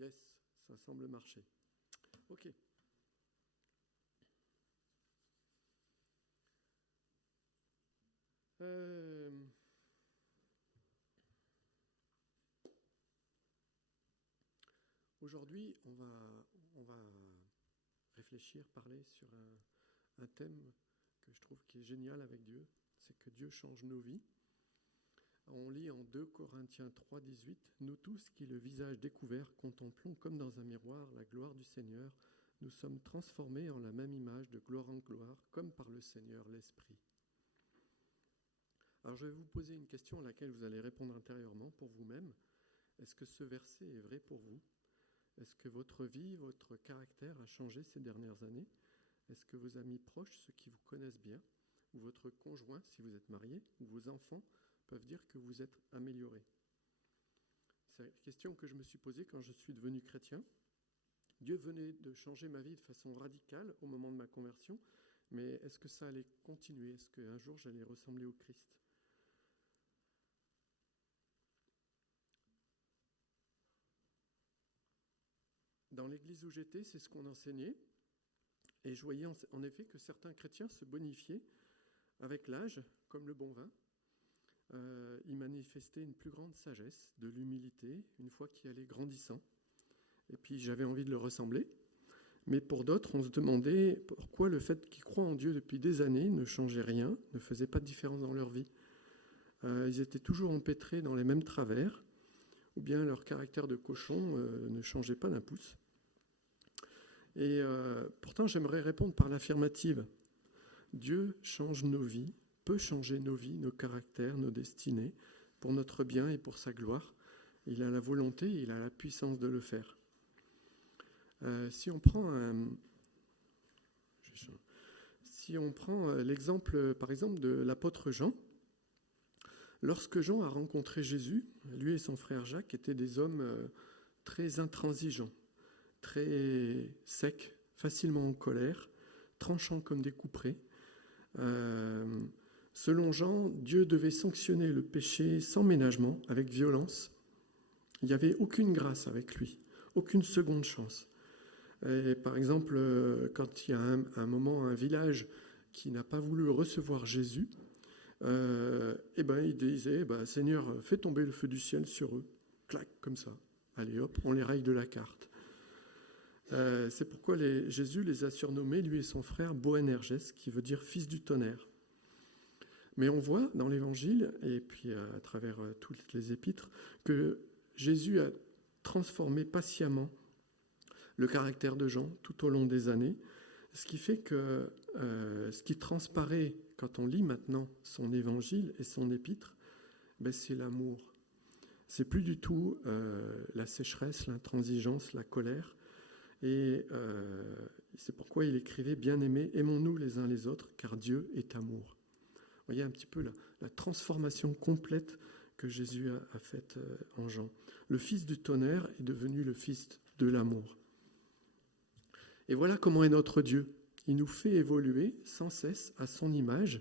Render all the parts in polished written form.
Yes, ça semble marcher. Ok. Aujourd'hui, on va réfléchir, parler sur un thème que je trouve qui est génial avec Dieu, c'est que Dieu change nos vies. On lit en 2 Corinthiens 3, 18, « Nous tous qui le visage découvert contemplons comme dans un miroir la gloire du Seigneur, nous sommes transformés en la même image de gloire en gloire, comme par le Seigneur l'Esprit. » Alors je vais vous poser une question à laquelle vous allez répondre intérieurement pour vous-même. Est-ce que ce verset est vrai pour vous ? Est-ce que votre vie, votre caractère a changé ces dernières années ? Est-ce que vos amis proches, ceux qui vous connaissent bien, ou votre conjoint, si vous êtes marié, ou vos enfants, peuvent dire que vous êtes amélioré ? C'est la question que je me suis posée quand je suis devenu chrétien. Dieu venait de changer ma vie de façon radicale au moment de ma conversion, mais est-ce que ça allait continuer ? Est-ce qu'un jour j'allais ressembler au Christ ? Dans l'église où j'étais, c'est ce qu'on enseignait, et je voyais en effet que certains chrétiens se bonifiaient avec l'âge, comme le bon vin. Ils manifestaient une plus grande sagesse, de l'humilité, une foi qui allait grandissant. Et puis j'avais envie de le ressembler. Mais pour d'autres, on se demandait pourquoi le fait qu'ils croient en Dieu depuis des années ne changeait rien, ne faisait pas de différence dans leur vie. Ils étaient toujours empêtrés dans les mêmes travers, ou bien leur caractère de cochon ne changeait pas d'un pouce. Et pourtant, j'aimerais répondre par l'affirmative. Dieu change nos vies, peut changer nos vies, nos caractères, nos destinées, pour notre bien et pour sa gloire. Il a la volonté, il a la puissance de le faire. Si on prend l'exemple, par exemple, de l'apôtre Jean, lorsque Jean a rencontré Jésus, lui et son frère Jacques étaient des hommes très intransigeants, très secs, facilement en colère, tranchants comme des couperets. Selon Jean, Dieu devait sanctionner le péché sans ménagement, avec violence. Il n'y avait aucune grâce avec lui, aucune seconde chance. Et par exemple, quand il y a un moment, un village qui n'a pas voulu recevoir Jésus, il disait, Seigneur, fais tomber le feu du ciel sur eux. Clac, comme ça. Allez hop, on les raye de la carte. C'est pourquoi Jésus les a surnommés, lui et son frère, Boanerges, qui veut dire fils du tonnerre. Mais on voit dans l'Évangile, et puis à travers toutes les épîtres, que Jésus a transformé patiemment le caractère de Jean tout au long des années, ce qui fait que ce qui transparaît quand on lit maintenant son évangile et son épître, c'est l'amour. C'est plus du tout la sécheresse, l'intransigeance, la colère. Et c'est pourquoi il écrivait « Bien-aimés, aimons-nous les uns les autres, car Dieu est amour ». Vous voyez un petit peu la transformation complète que Jésus a faite en Jean. Le fils du tonnerre est devenu le fils de l'amour. Et voilà comment est notre Dieu. Il nous fait évoluer sans cesse à son image,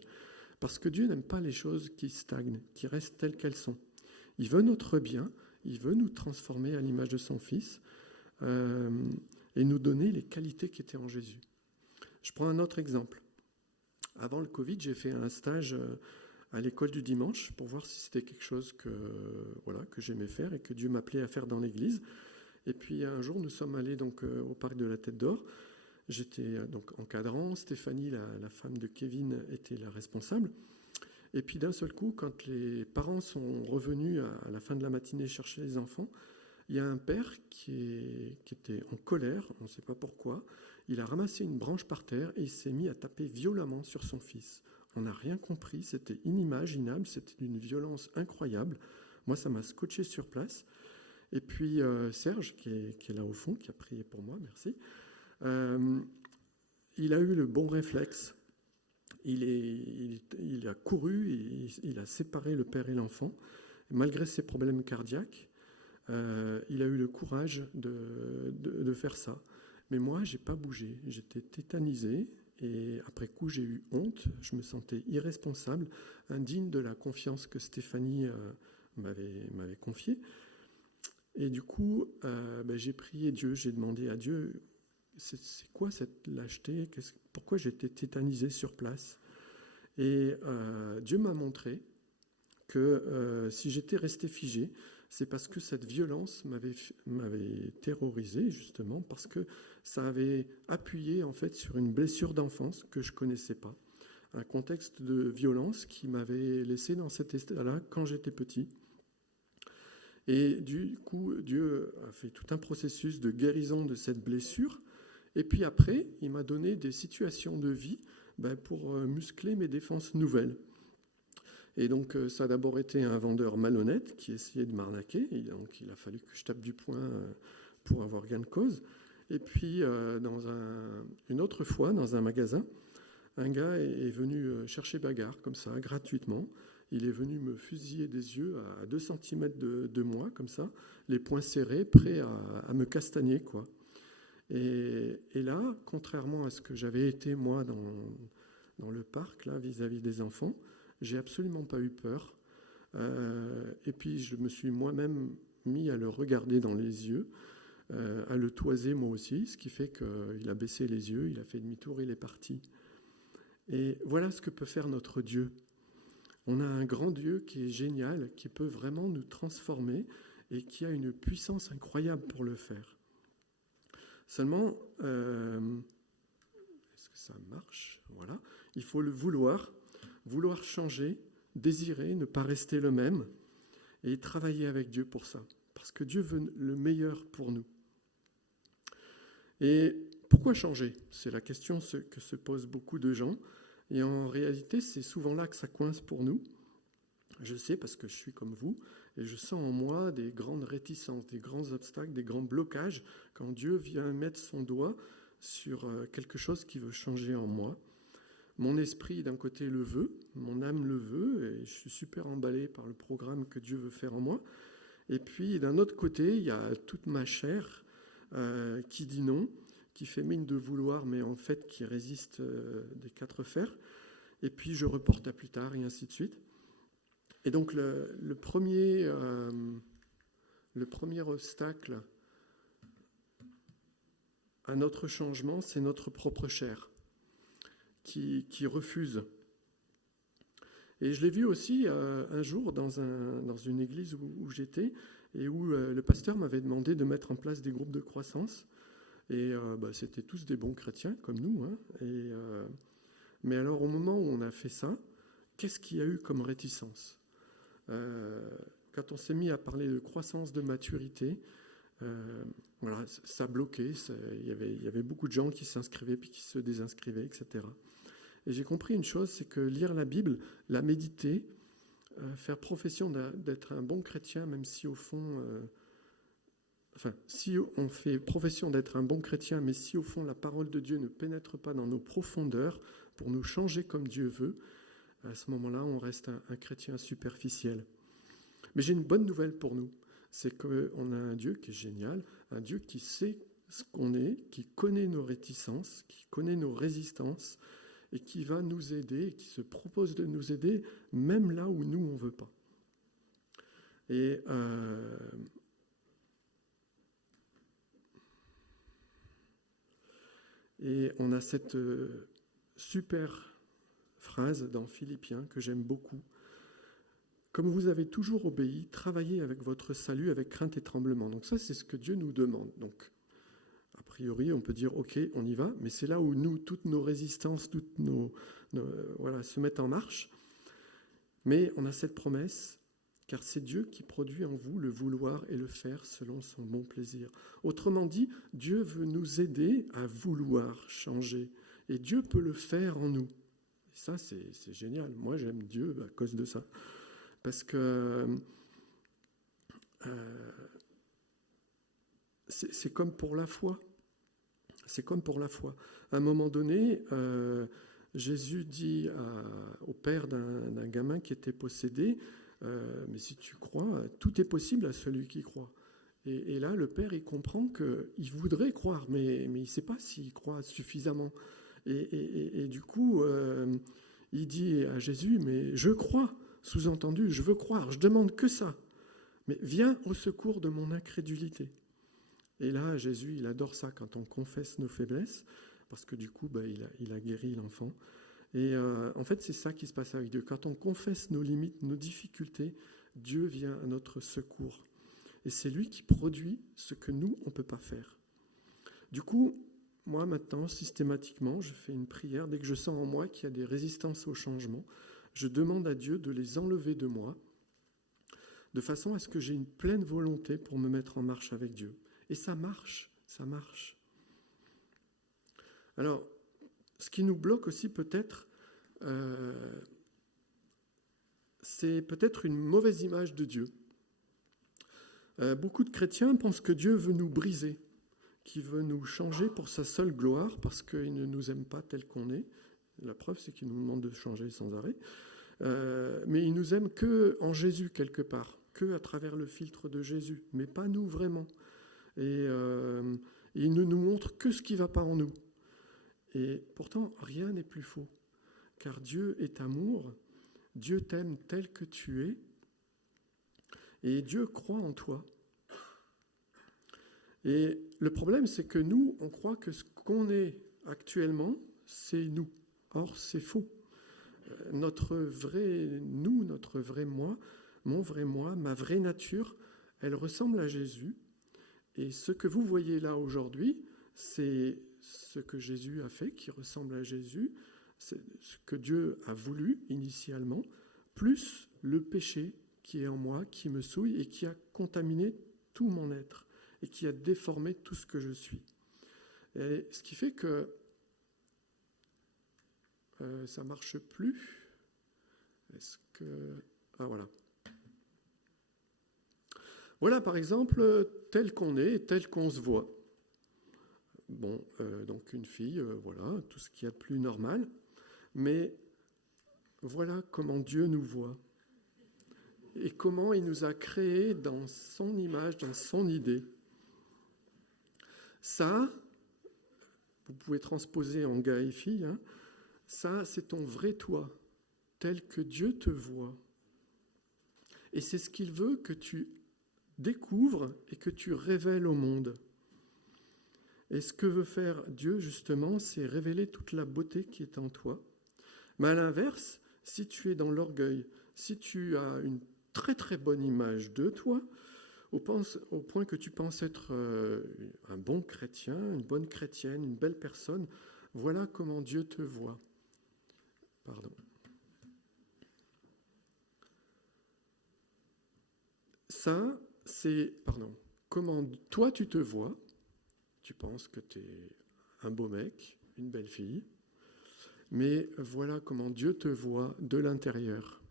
parce que Dieu n'aime pas les choses qui stagnent, qui restent telles qu'elles sont. Il veut notre bien, il veut nous transformer à l'image de son Fils et nous donner les qualités qui étaient en Jésus. Je prends un autre exemple. Avant le Covid, j'ai fait un stage à l'école du dimanche pour voir si c'était quelque chose que j'aimais faire et que Dieu m'appelait à faire dans l'église. Et puis un jour, nous sommes allés donc au parc de la Tête d'Or. J'étais donc encadrant, Stéphanie, la femme de Kevin, était la responsable. Et puis d'un seul coup, quand les parents sont revenus à la fin de la matinée chercher les enfants, il y a un père qui était en colère, on ne sait pas pourquoi. Il a ramassé une branche par terre et il s'est mis à taper violemment sur son fils. On n'a rien compris, c'était inimaginable, c'était d'une violence incroyable. Moi, ça m'a scotché sur place. Et puis Serge, qui est là au fond, qui a prié pour moi, merci, il a eu le bon réflexe. Il a couru, il a séparé le père et l'enfant. Malgré ses problèmes cardiaques, il a eu le courage de faire ça. Mais moi, je n'ai pas bougé. J'étais tétanisé et après coup, j'ai eu honte. Je me sentais irresponsable, indigne de la confiance que Stéphanie m'avait confiée. Et du coup, j'ai prié Dieu, j'ai demandé à Dieu, c'est quoi cette lâcheté? Pourquoi j'étais tétanisé sur place? Et Dieu m'a montré que si j'étais resté figé, c'est parce que cette violence m'avait terrorisé, justement, parce que ça avait appuyé en fait sur une blessure d'enfance que je ne connaissais pas. Un contexte de violence qui m'avait laissé dans cet état-là quand j'étais petit. Et du coup, Dieu a fait tout un processus de guérison de cette blessure. Et puis après, il m'a donné des situations de vie pour muscler mes défenses nouvelles. Et donc, ça a d'abord été un vendeur malhonnête qui essayait de m'arnaquer. Et donc, il a fallu que je tape du poing pour avoir gain de cause. Et puis, une autre fois, dans un magasin, un gars est venu chercher bagarre, comme ça, gratuitement. Il est venu me fusiller des yeux à 2 cm de moi, comme ça, les poings serrés, prêt à me castagner, quoi. Et là, contrairement à ce que j'avais été, moi, dans le parc, là, vis-à-vis des enfants, j'ai absolument pas eu peur. Et puis, je me suis moi-même mis à le regarder dans les yeux, à le toiser moi aussi, ce qui fait qu'il a baissé les yeux, il a fait demi-tour, il est parti. Et voilà ce que peut faire notre Dieu. On a un grand Dieu qui est génial, qui peut vraiment nous transformer et qui a une puissance incroyable pour le faire. Seulement, est-ce que ça marche? Voilà. Il faut le vouloir changer, désirer, ne pas rester le même et travailler avec Dieu pour ça. Parce que Dieu veut le meilleur pour nous. Et pourquoi changer? C'est la question que se posent beaucoup de gens. Et en réalité, c'est souvent là que ça coince pour nous. Je sais parce que je suis comme vous, et je sens en moi des grandes réticences, des grands obstacles, des grands blocages, quand Dieu vient mettre son doigt sur quelque chose qui veut changer en moi. Mon esprit, d'un côté, le veut, mon âme le veut, et je suis super emballé par le programme que Dieu veut faire en moi. Et puis, d'un autre côté, il y a toute ma chair qui dit non, qui fait mine de vouloir, mais en fait qui résiste des 4 fers. Et puis je reporte à plus tard, et ainsi de suite. Et donc le premier obstacle à notre changement, c'est notre propre chair qui refuse. Et je l'ai vu aussi un jour dans une église où j'étais, et où le pasteur m'avait demandé de mettre en place des groupes de croissance. Et c'était tous des bons chrétiens, comme nous. Hein. Mais alors, au moment où on a fait ça, qu'est-ce qu'il y a eu comme réticence? Quand on s'est mis à parler de croissance, de maturité, voilà, ça bloquait. Il y avait beaucoup de gens qui s'inscrivaient puis qui se désinscrivaient, etc. Et j'ai compris une chose, c'est que lire la Bible, la méditer, faire profession d'être un bon chrétien, même si au fond... si on fait profession d'être un bon chrétien, mais si au fond la parole de Dieu ne pénètre pas dans nos profondeurs pour nous changer comme Dieu veut, à ce moment-là, on reste un chrétien superficiel. Mais j'ai une bonne nouvelle pour nous, c'est qu'on a un Dieu qui est génial, un Dieu qui sait ce qu'on est, qui connaît nos réticences, qui connaît nos résistances, et qui va nous aider, qui se propose de nous aider, même là où nous, on ne veut pas. Et on a cette super phrase dans Philippiens que j'aime beaucoup. Comme vous avez toujours obéi, travaillez avec votre salut avec crainte et tremblement. Donc ça, c'est ce que Dieu nous demande. Donc, a priori, on peut dire, ok, on y va, mais c'est là où nous, toutes nos résistances, toutes se mettent en marche. Mais on a cette promesse, car c'est Dieu qui produit en vous le vouloir et le faire selon son bon plaisir. Autrement dit, Dieu veut nous aider à vouloir changer. Et Dieu peut le faire en nous. Et ça, c'est génial. Moi, j'aime Dieu à cause de ça. Parce que c'est comme pour la foi. C'est comme pour la foi. À un moment donné, Jésus dit au père d'un gamin qui était possédé, mais si tu crois, tout est possible à celui qui croit. Et là, le père, il comprend qu'il voudrait croire, mais il ne sait pas s'il croit suffisamment. Et du coup, il dit à Jésus, mais je crois, sous-entendu, je veux croire, je demande que ça. mais viens au secours de mon incrédulité. Et là, Jésus, il adore ça quand on confesse nos faiblesses, parce que du coup, il a guéri l'enfant. Et en fait, c'est ça qui se passe avec Dieu. Quand on confesse nos limites, nos difficultés, Dieu vient à notre secours. Et c'est lui qui produit ce que nous, on ne peut pas faire. Du coup, moi maintenant, systématiquement, je fais une prière. Dès que je sens en moi qu'il y a des résistances au changement, je demande à Dieu de les enlever de moi, de façon à ce que j'ai une pleine volonté pour me mettre en marche avec Dieu. Et ça marche, ça marche. Alors, ce qui nous bloque aussi peut-être, c'est peut-être une mauvaise image de Dieu. Beaucoup de chrétiens pensent que Dieu veut nous briser, qu'il veut nous changer pour sa seule gloire, parce qu'il ne nous aime pas tel qu'on est. La preuve, c'est qu'il nous demande de changer sans arrêt. Mais il nous aime que en Jésus, quelque part, que à travers le filtre de Jésus, mais pas nous vraiment. Et il ne nous montre que ce qui ne va pas en nous. Et pourtant, rien n'est plus faux, car Dieu est amour, Dieu t'aime tel que tu es, et Dieu croit en toi. Et le problème, c'est que nous, on croit que ce qu'on est actuellement, c'est nous. Or, c'est faux. Notre vrai nous, notre vrai moi, mon vrai moi, ma vraie nature, elle ressemble à Jésus. Et ce que vous voyez là aujourd'hui, c'est ce que Jésus a fait, qui ressemble à Jésus, c'est ce que Dieu a voulu initialement, plus le péché qui est en moi, qui me souille et qui a contaminé tout mon être et qui a déformé tout ce que je suis. Et ce qui fait que ça ne marche plus. Est-ce que... Ah voilà. Voilà par exemple tel qu'on est, tel qu'on se voit. Bon, donc une fille, voilà, tout ce qu'il y a de plus normal. Mais voilà comment Dieu nous voit. Et comment il nous a créés dans son image, dans son idée. Ça, vous pouvez transposer en gars et filles, hein, ça c'est ton vrai toi, tel que Dieu te voit. Et c'est ce qu'il veut que tu découvres et que tu révèles au monde. Et ce que veut faire Dieu, justement, c'est révéler toute la beauté qui est en toi. Mais à l'inverse, si tu es dans l'orgueil, si tu as une très très bonne image de toi, au point que tu penses être un bon chrétien, une bonne chrétienne, une belle personne, voilà comment Dieu te voit. Pardon. Ça, c'est, comment toi tu te vois. Tu penses que tu es un beau mec, une belle fille, mais voilà comment Dieu te voit de l'intérieur.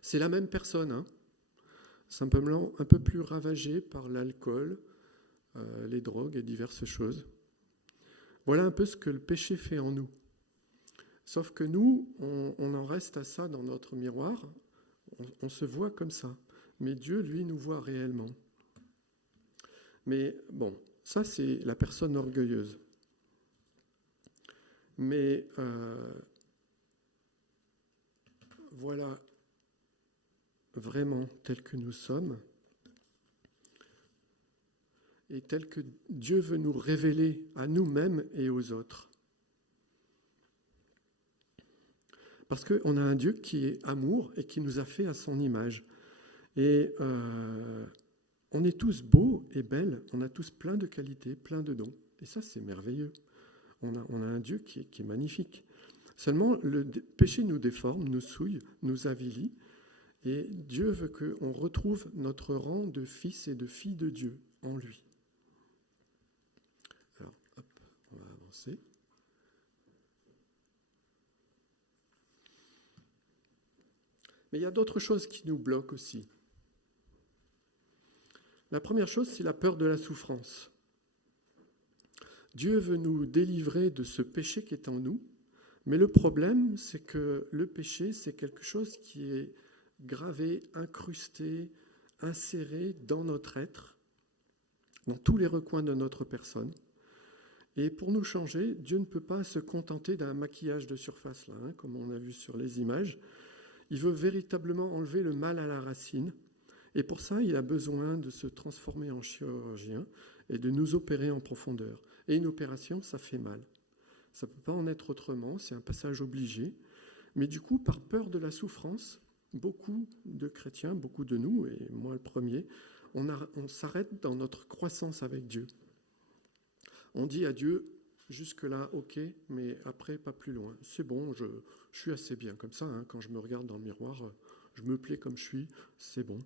C'est la même personne, hein, simplement un peu plus ravagée par l'alcool, les drogues et diverses choses. Voilà un peu ce que le péché fait en nous. Sauf que nous, on en reste à ça dans notre miroir, on se voit comme ça, mais Dieu, lui, nous voit réellement. Mais bon, ça, c'est la personne orgueilleuse. Mais voilà vraiment tel que nous sommes et tel que Dieu veut nous révéler à nous-mêmes et aux autres. Parce qu'on a un Dieu qui est amour et qui nous a fait à son image. Et on est tous beaux et belles, on a tous plein de qualités, plein de dons. Et ça, c'est merveilleux. On a un Dieu qui est magnifique. Seulement, le péché nous déforme, nous souille, nous avilit. Et Dieu veut qu'on retrouve notre rang de fils et de filles de Dieu en lui. Alors, hop, on va avancer. Mais il y a d'autres choses qui nous bloquent aussi. La première chose, c'est la peur de la souffrance. Dieu veut nous délivrer de ce péché qui est en nous, mais le problème, c'est que le péché, c'est quelque chose qui est gravé, incrusté, inséré dans notre être, dans tous les recoins de notre personne. Et pour nous changer, Dieu ne peut pas se contenter d'un maquillage de surface, là, comme on a vu sur les images. Il veut véritablement enlever le mal à la racine. Et pour ça, il a besoin de se transformer en chirurgien et de nous opérer en profondeur. Et une opération, ça fait mal. Ça ne peut pas en être autrement, c'est un passage obligé. Mais du coup, par peur de la souffrance, beaucoup de chrétiens, beaucoup de nous, et moi le premier, on s'arrête dans notre croissance avec Dieu. On dit à Dieu, jusque-là, ok, mais après, pas plus loin. C'est bon, je suis assez bien comme ça. Hein, quand je me regarde dans le miroir, je me plais comme je suis, c'est bon.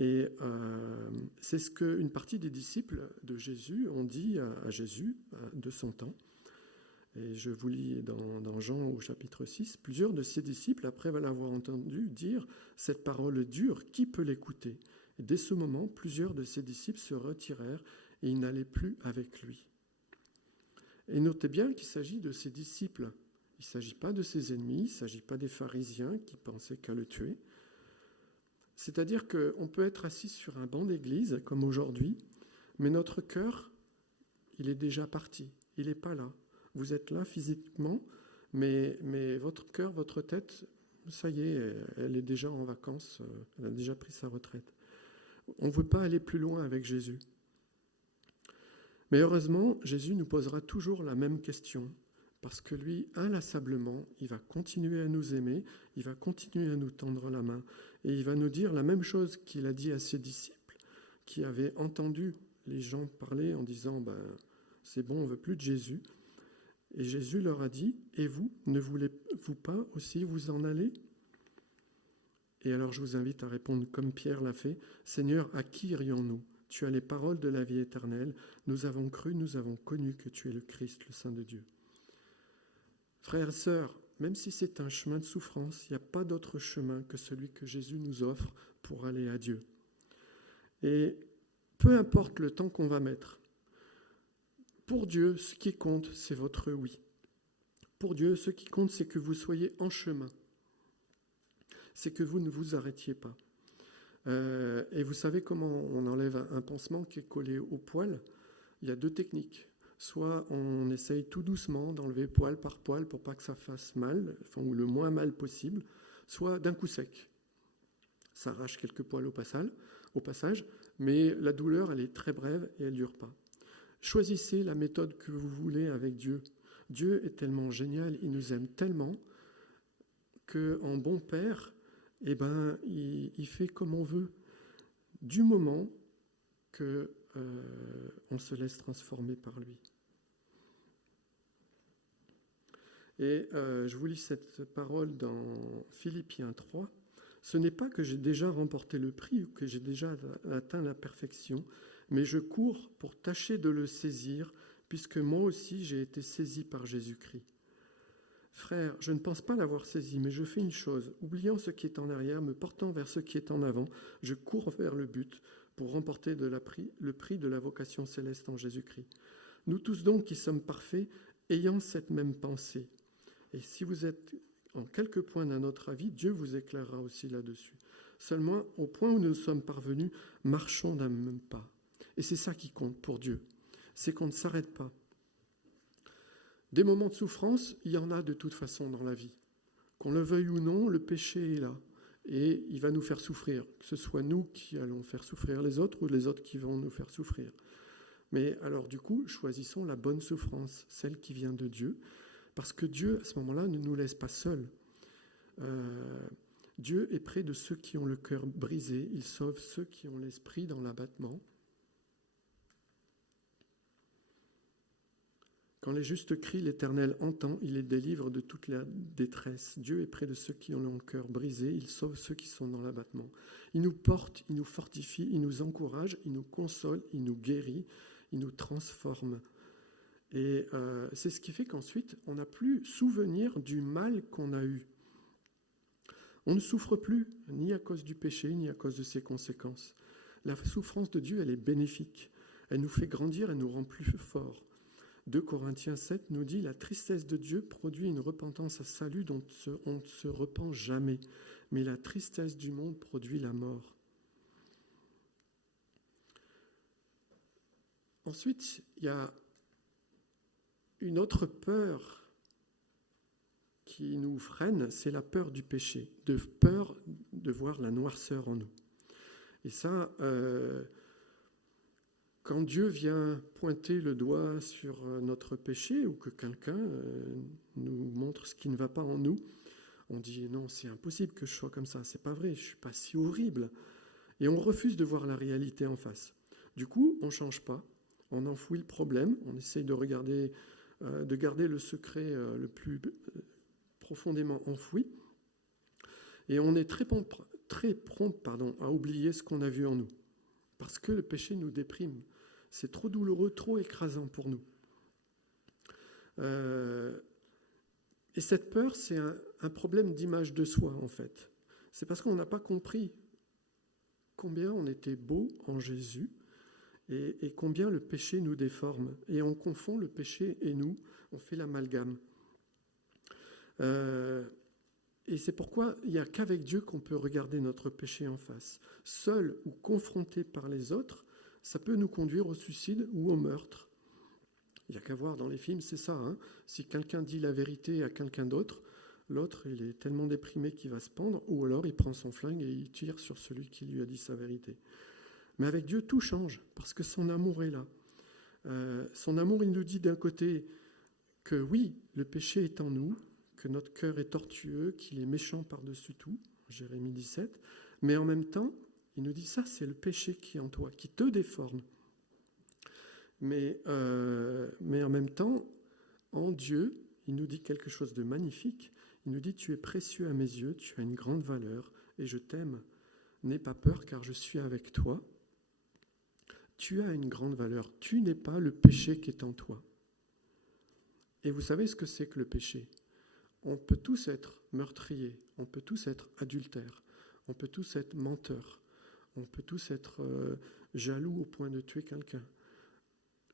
Et c'est ce qu'une partie des disciples de Jésus ont dit à Jésus de son temps. Et je vous lis dans Jean au chapitre 6, plusieurs de ses disciples, après l'avoir entendu dire cette parole dure, qui peut l'écouter? Et dès ce moment, plusieurs de ses disciples se retirèrent et ils n'allaient plus avec lui. Et notez bien qu'il s'agit de ses disciples. Il ne s'agit pas de ses ennemis, il ne s'agit pas des pharisiens qui pensaient qu'à le tuer. C'est-à-dire qu'on peut être assis sur un banc d'église, comme aujourd'hui, mais notre cœur, il est déjà parti, il n'est pas là. Vous êtes là physiquement, mais votre cœur, votre tête, ça y est, elle est déjà en vacances, elle a déjà pris sa retraite. On ne veut pas aller plus loin avec Jésus. Mais heureusement, Jésus nous posera toujours la même question, parce que lui, inlassablement, il va continuer à nous aimer, il va continuer à nous tendre la main, et il va nous dire la même chose qu'il a dit à ses disciples, qui avaient entendu les gens parler en disant « c'est bon, on ne veut plus de Jésus ». Et Jésus leur a dit « Et vous, ne voulez-vous pas aussi vous en aller ?» Et alors je vous invite à répondre comme Pierre l'a fait « Seigneur, à qui irions-nous ? Tu as les paroles de la vie éternelle. Nous avons cru, nous avons connu que tu es le Christ, le Saint de Dieu. » Frères et sœurs, même si c'est un chemin de souffrance, il n'y a pas d'autre chemin que celui que Jésus nous offre pour aller à Dieu. Et peu importe le temps qu'on va mettre, pour Dieu, ce qui compte, c'est votre oui. Pour Dieu, ce qui compte, c'est que vous soyez en chemin. C'est que vous ne vous arrêtiez pas. Et vous savez comment on enlève un pansement qui est collé au poil? Il y a deux techniques. Soit on essaye tout doucement d'enlever poil par poil pour pas que ça fasse mal, ou le moins mal possible, soit d'un coup sec. Ça arrache quelques poils au passage, mais la douleur, elle est très brève et elle ne dure pas. Choisissez la méthode que vous voulez avec Dieu. Dieu est tellement génial, il nous aime tellement qu'en bon père, il fait comme on veut, du moment qu'on se laisse transformer par lui. Et je vous lis cette parole dans Philippiens 3. « Ce n'est pas que j'ai déjà remporté le prix ou que j'ai déjà atteint la perfection, mais je cours pour tâcher de le saisir, puisque moi aussi j'ai été saisi par Jésus-Christ. Frère, je ne pense pas l'avoir saisi, mais je fais une chose. Oubliant ce qui est en arrière, me portant vers ce qui est en avant, je cours vers le but pour remporter le prix de la vocation céleste en Jésus-Christ. Nous tous donc qui sommes parfaits, ayant cette même pensée. Et si vous êtes en quelques points d'un autre avis, Dieu vous éclairera aussi là-dessus. Seulement, au point où nous sommes parvenus, marchons d'un même pas. Et c'est ça qui compte pour Dieu. C'est qu'on ne s'arrête pas. Des moments de souffrance, il y en a de toute façon dans la vie. Qu'on le veuille ou non, le péché est là. Et il va nous faire souffrir. Que ce soit nous qui allons faire souffrir les autres ou les autres qui vont nous faire souffrir. Mais alors du coup, choisissons la bonne souffrance, celle qui vient de Dieu. Parce que Dieu, à ce moment-là, ne nous laisse pas seuls. Dieu est près de ceux qui ont le cœur brisé. Il sauve ceux qui ont l'esprit dans l'abattement. Quand les justes crient, l'Éternel entend, il les délivre de toute la détresse. Dieu est près de ceux qui ont le cœur brisé, il sauve ceux qui sont dans l'abattement. Il nous porte, il nous fortifie, il nous encourage, il nous console, il nous guérit, il nous transforme. Et c'est ce qui fait qu'ensuite, on n'a plus souvenir du mal qu'on a eu. On ne souffre plus, ni à cause du péché, ni à cause de ses conséquences. La souffrance de Dieu, elle est bénéfique. Elle nous fait grandir, elle nous rend plus forts. 2 Corinthiens 7 nous dit « La tristesse de Dieu produit une repentance à salut dont on ne se repent jamais, mais la tristesse du monde produit la mort. » Ensuite, il y a une autre peur qui nous freine, c'est la peur du péché, de peur de voir la noirceur en nous. Et ça, quand Dieu vient pointer le doigt sur notre péché ou que quelqu'un nous montre ce qui ne va pas en nous, on dit non, c'est impossible que je sois comme ça, c'est pas vrai, je suis pas si horrible. Et on refuse de voir la réalité en face. Du coup, on ne change pas, on enfouit le problème, on essaye de garder le secret le plus profondément enfoui, et on est très prompt à oublier ce qu'on a vu en nous, parce que le péché nous déprime. C'est trop douloureux, trop écrasant pour nous. Et cette peur, c'est un problème d'image de soi, en fait. C'est parce qu'on n'a pas compris combien on était beau en Jésus et combien le péché nous déforme. Et on confond le péché et nous, on fait l'amalgame. Et c'est pourquoi il n'y a qu'avec Dieu qu'on peut regarder notre péché en face. Seul ou confronté par les autres, ça peut nous conduire au suicide ou au meurtre. Il n'y a qu'à voir dans les films, c'est ça. Hein. Si quelqu'un dit la vérité à quelqu'un d'autre, l'autre, il est tellement déprimé qu'il va se pendre, ou alors il prend son flingue et il tire sur celui qui lui a dit sa vérité. Mais avec Dieu, tout change, parce que son amour est là. Son amour, il nous dit d'un côté que oui, le péché est en nous, que notre cœur est tortueux, qu'il est méchant par-dessus tout, Jérémie 17, mais en même temps, il nous dit ça, c'est le péché qui est en toi, qui te déforme. Mais en même temps, en Dieu, il nous dit quelque chose de magnifique. Il nous dit, tu es précieux à mes yeux, tu as une grande valeur, et je t'aime. N'aie pas peur, car je suis avec toi. Tu as une grande valeur. Tu n'es pas le péché qui est en toi. Et vous savez ce que c'est que le péché ? On peut tous être meurtriers, on peut tous être adultères, on peut tous être menteurs, on peut tous être jaloux au point de tuer quelqu'un.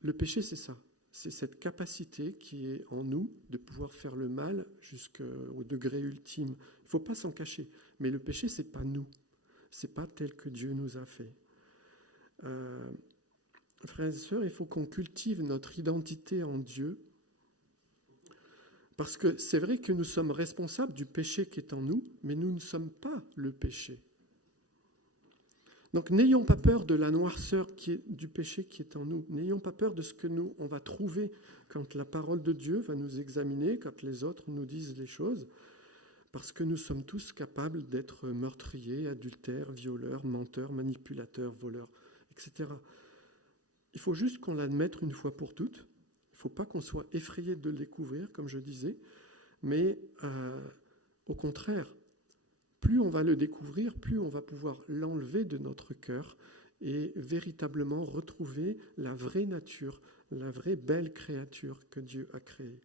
Le péché, c'est ça. C'est cette capacité qui est en nous de pouvoir faire le mal jusqu'au degré ultime. Il ne faut pas s'en cacher. Mais le péché, ce n'est pas nous. Ce n'est pas tel que Dieu nous a fait. Frères et sœurs, il faut qu'on cultive notre identité en Dieu. Parce que c'est vrai que nous sommes responsables du péché qui est en nous, mais nous ne sommes pas le péché. Donc n'ayons pas peur de la noirceur du péché qui est en nous. N'ayons pas peur de ce que on va trouver quand la parole de Dieu va nous examiner, quand les autres nous disent les choses, parce que nous sommes tous capables d'être meurtriers, adultères, violeurs, menteurs, manipulateurs, voleurs, etc. Il faut juste qu'on l'admette une fois pour toutes. Il ne faut pas qu'on soit effrayé de le découvrir, comme je disais, mais au contraire, plus on va le découvrir, plus on va pouvoir l'enlever de notre cœur et véritablement retrouver la vraie nature, la vraie belle créature que Dieu a créée.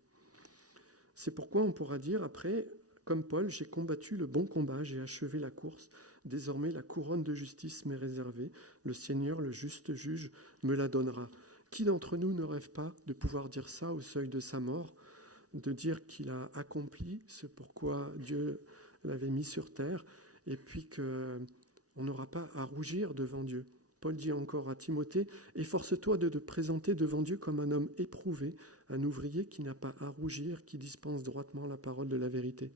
C'est pourquoi on pourra dire après, comme Paul, j'ai combattu le bon combat, j'ai achevé la course, désormais la couronne de justice m'est réservée, le Seigneur, le juste juge, me la donnera. Qui d'entre nous ne rêve pas de pouvoir dire ça au seuil de sa mort, de dire qu'il a accompli ce pourquoi Dieu l'avait mis sur terre, et puis qu'on n'aura pas à rougir devant Dieu. Paul dit encore à Timothée, « Efforce-toi de te présenter devant Dieu comme un homme éprouvé, un ouvrier qui n'a pas à rougir, qui dispense droitement la parole de la vérité. »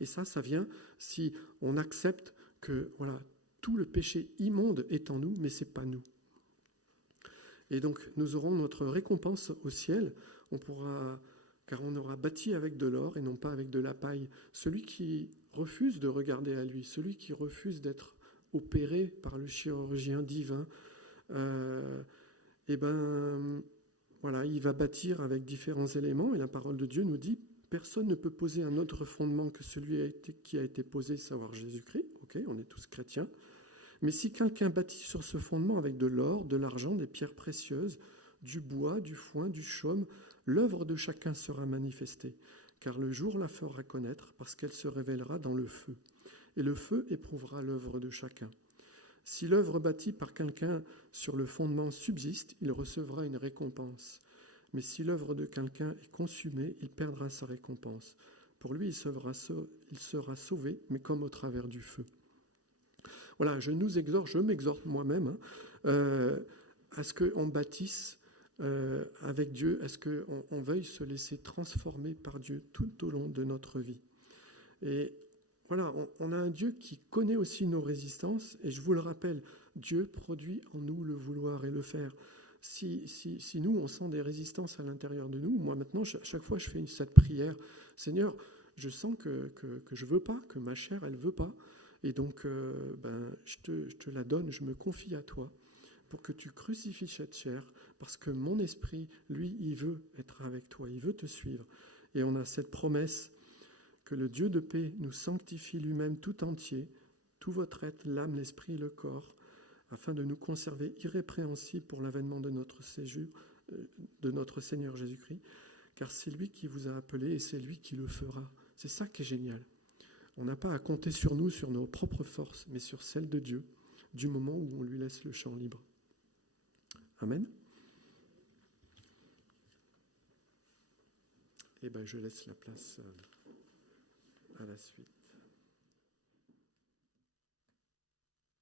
Et ça vient si on accepte que voilà, tout le péché immonde est en nous, mais ce n'est pas nous. Et donc nous aurons notre récompense au ciel, car on aura bâti avec de l'or et non pas avec de la paille. Celui qui refuse de regarder à lui, celui qui refuse d'être opéré par le chirurgien divin, il va bâtir avec différents éléments. Et la parole de Dieu nous dit, personne ne peut poser un autre fondement que celui qui a été posé, savoir Jésus-Christ. Ok, on est tous chrétiens. Mais si quelqu'un bâtit sur ce fondement avec de l'or, de l'argent, des pierres précieuses, du bois, du foin, du chaume, l'œuvre de chacun sera manifestée, car le jour la fera connaître, parce qu'elle se révélera dans le feu. Et le feu éprouvera l'œuvre de chacun. Si l'œuvre bâtie par quelqu'un sur le fondement subsiste, il recevra une récompense. Mais si l'œuvre de quelqu'un est consumée, il perdra sa récompense. Pour lui, il sera sauvé, mais comme au travers du feu. Voilà, je m'exhorte moi-même à ce qu'on bâtisse avec Dieu, à ce qu'on veuille se laisser transformer par Dieu tout au long de notre vie. Et voilà, on a un Dieu qui connaît aussi nos résistances, et je vous le rappelle, Dieu produit en nous le vouloir et le faire. Si nous, on sent des résistances à l'intérieur de nous, moi maintenant, chaque fois je fais cette prière, Seigneur, je sens que je ne veux pas, que ma chair, elle ne veut pas, et donc je te la donne, je me confie à toi, pour que tu crucifies cette chair, parce que mon esprit, lui, il veut être avec toi, il veut te suivre. Et on a cette promesse que le Dieu de paix nous sanctifie lui-même tout entier, tout votre être, l'âme, l'esprit, le corps, afin de nous conserver irrépréhensibles pour l'avènement de notre séjour, de notre Seigneur Jésus-Christ, car c'est lui qui vous a appelé et c'est lui qui le fera. C'est ça qui est génial. On n'a pas à compter sur nous, sur nos propres forces, mais sur celles de Dieu, du moment où on lui laisse le champ libre. Amen. Et je laisse la place à la suite.